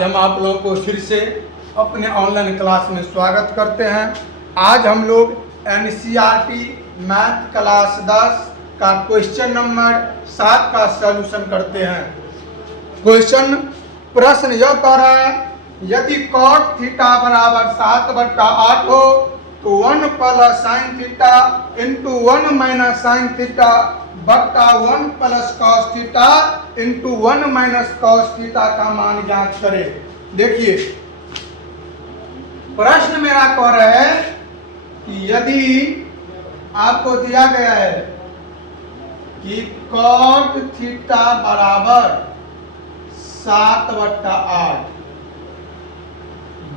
हम आप लोगों को फिर से अपने ऑनलाइन क्लास में स्वागत करते हैं। आज हम लोग एनसीईआरटी मैथ क्लास 10 का क्वेश्चन नंबर 7 का सॉल्यूशन करते हैं। प्रश्न यह कह रहा है, यदि cot थीटा बराबर 7/8 हो तो 1 plus sine theta into 1 minus sine theta बट्टा 1 plus cos theta into 1 minus cos theta का मान ज्ञात करें। देखिए प्रश्न मेरा कह रहा है कि यदि आपको दिया गया है कि cot थीटा बराबर 7/8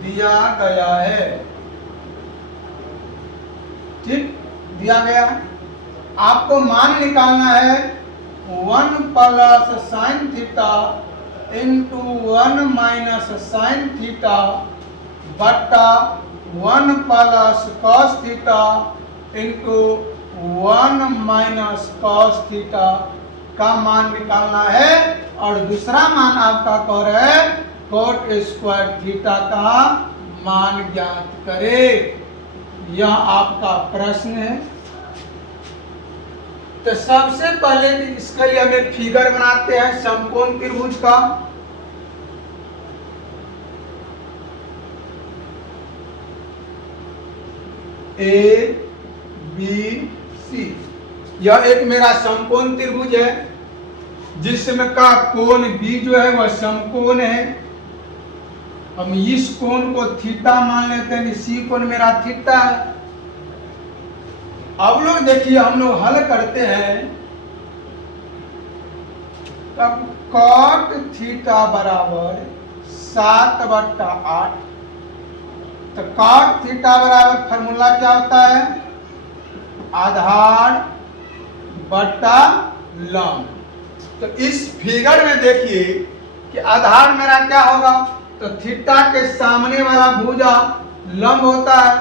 दिया गया है, ठीक, दिया गया, आपको मान निकालना है 1 plus sine theta into 1 minus sine theta बट्टा 1 plus cos theta into 1 minus cos theta का मान निकालना है। और दूसरा मान आपका कह रहा है cot स्क्वायर थीटा का मान ज्ञात करे। यह आपका प्रश्न है। तो सबसे पहले इसके लिए हम एक फिगर बनाते हैं समकोण त्रिभुज का। ए बी सी, यह एक मेरा समकोण त्रिभुज है जिसमें का कोण बी जो है वह समकोण है। हम इस कोण को थीटा मान लेते हैं, सी कोण मेरा थीटा है। अब लोग देखिए हम लोग हल करते हैं, तब cot थीटा बराबर 7/8। तो cot थीटा बराबर फॉर्मूला क्या होता है, आधार बट्टा लंब। तो इस फिगर में देखिए कि आधार मेरा क्या होगा, तो थीटा के सामने वाला भुजा लंब होता है,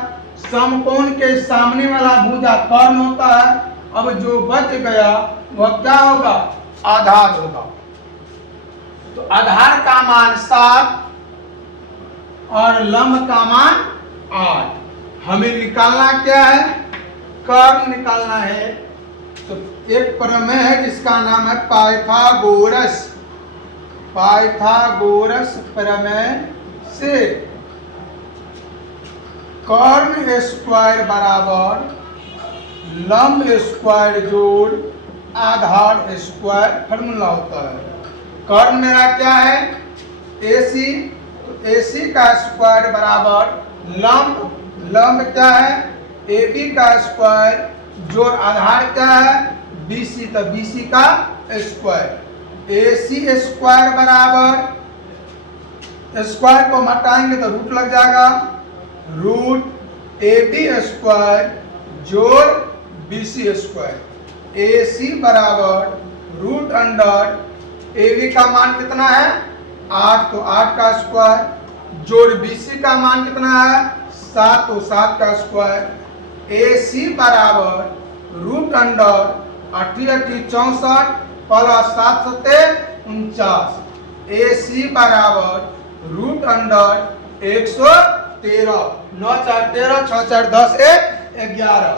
समकोण के सामने वाला भुजा कर्ण होता है। अब जो बच गया वह क्या होगा, आधार होगा। तो आधार का मान 7 और लंब का मान 8। हमें निकालना क्या है, कर्ण निकालना है। तो एक प्रमेय है जिसका नाम है पाइथागोरस प्रमेय से कर्ण स्क्वायर बराबर लंब स्क्वायर जोड़ आधार स्क्वायर फॉर्मूला होता है। कर्ण मेरा क्या है, AC, तो AC का स्क्वायर बराबर लंब क्या है, AB का स्क्वायर जोड़ आधार क्या है, BC, तो BC का स्क्वायर। AC स्क्वायर बराबर, स्क्वायर को हटाएंगे तो रूट लग जाएगा, रूट AB स्क्वायर जोड़ BC स्क्वायर। AC बराबर रूट अंडर AB का मान कितना है 8, तो 8 का स्क्वायर जोड़ BC का मान कितना है 7, तो 7 का स्क्वायर। AC बराबर रूट अंडर 8 64 प्लस 7 7 49। AC बराबर रूट अंडर 113, 9 4 13, 6 4 10 1 11।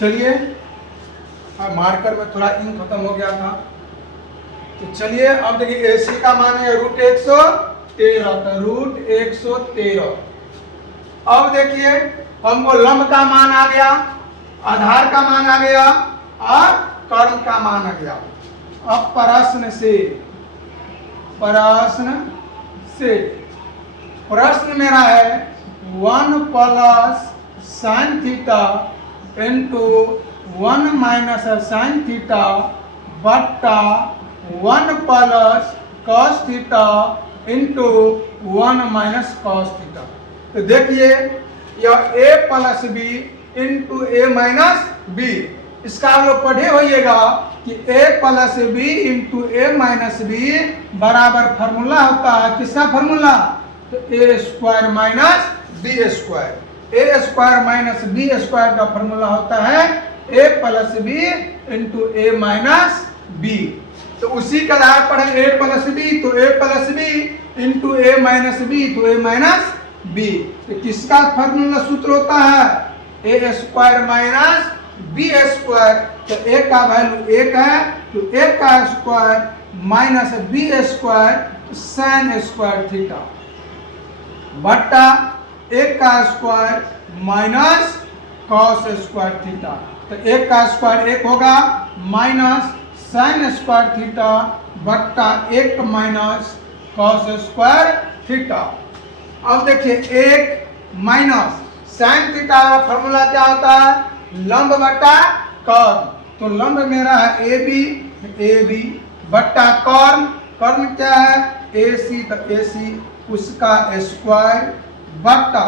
चलिए, मार्कर में थोड़ा इंक खत्म हो गया था, तो चलिए अब देखिए AC का मान है रूट 113, तो रूट 113। अब देखिए हमको लंब का मान आ गया, आधार का मान आ गया और कर्ण का मान आ गया। अब प्रश्न मेरा है 1 plus sine theta into 1 minus sine theta बट्टा 1 plus cos theta into 1 minus cos theta. तो देखिए यह A plus B into A minus B, इसका आप लोग पढ़े होइएगा कि A plus B into A minus B बराबर फॉर्मूला होता है, किसका फॉर्मूला, तो A square minus B square. A square minus B square का फॉर्मूला होता है A plus B into A minus B. तो उसी के आधार पर है ए प्लस बी, तो ए प्लस बी इंटू ए माइनस बी, तो ए माइनस बी। तो किसका फॉर्मूला सूत्र होता है A square minus B square. तो ए का वैल्यू 1 है, तो ए का square minus B square sine square theta बट्टा 1 का square minus cos square theta. तो 1 का स्क्वायर 1 होगा माइनस साइन स्क्वायर थीटा बट्टा 1 माइनस कॉस स्क्वायर थीटा। अब देखिए 1 माइनस साइन थीटा का फॉर्मूला क्या होता है लंब बट्टा कॉर्न। तो लंब मेरा है ए बी बट्टा कॉर्न, कॉर्न क्या है ए सी, तो ए सी उसका स्क्वायर बट्टा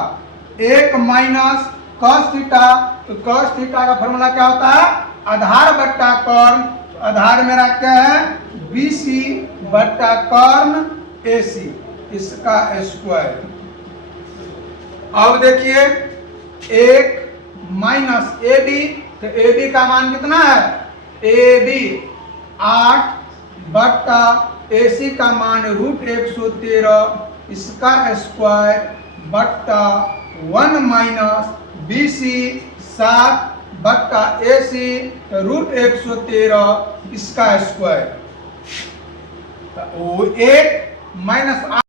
1 माइनस कॉस थीटा। तो कॉस थीटा का फॉर्मूला क्या होता है आधार बट्टा कॉर्न। तो आधार मेरा क्या है बी सी बट्टा कॉर्न ए सी इसका स्क्वायर। अब देखिए 1 माइनस ए बी, तो ए बी का मान कितना है ए बी 8 बट्टा ए सी का मान √113 इसका स्क्वायर बट्टा 1 माइनस बी सी 7 बट्टा ए सी तो √113 इसका स्क्वायर। 1 माइनस